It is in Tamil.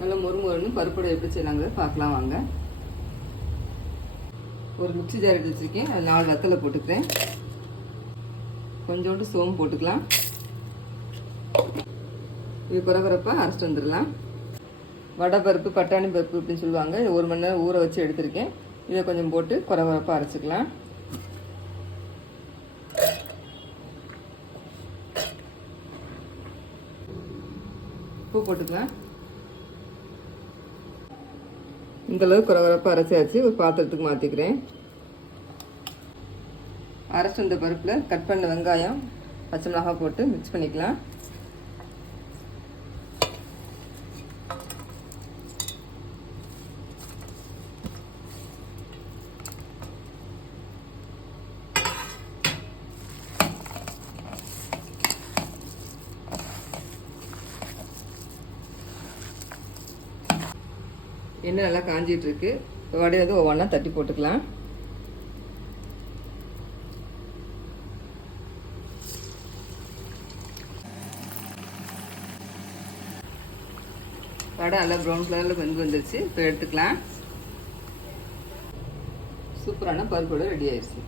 நல்லா மொறுமொறுன்னு பருப்பு வடை எப்படி செய்யலாங்கிறத பார்க்கலாம் வாங்க. ஒரு மிக்ஸி ஜார் எடுத்து வச்சுருக்கேன். அது 4 வத்தலை போட்டுக்கிறேன். கொஞ்சோண்டு சோம்பு போட்டுக்கலாம். இது குறகுறப்பாக அரைச்சிட்டு வந்துடலாம். வடை பருப்பு பட்டாணி பருப்பு அப்படின்னு சொல்லுவாங்க. இது 1 மணி நேரம் ஊற வச்சு எடுத்திருக்கேன். இதை கொஞ்சம் போட்டு குறகுறப்பாக அரைச்சிக்கலாம். உப்பு போட்டுக்கலாம். இந்தளவு குறகுறப்பாக அரைச்சாச்சு. ஒரு பாத்திரத்துக்கு மாற்றிக்கிறேன். அரைச்சி வந்த பருப்பில் கட் பண்ண வெங்காயம் பச்சை மிளகாய் போட்டு மிக்ஸ் பண்ணிக்கலாம். எண்ணெய் நல்லா காஞ்சிட்டு இருக்கு. வடையை வந்து ஒவ்வொன்றா தட்டி போட்டுக்கலாம். வடை நல்லா ப்ரௌன் கலரில் வெந்து வந்துருச்சு. இப்போ எடுத்துக்கலாம். சூப்பரான பருப்பு வடை ரெடி ஆயிடுச்சு.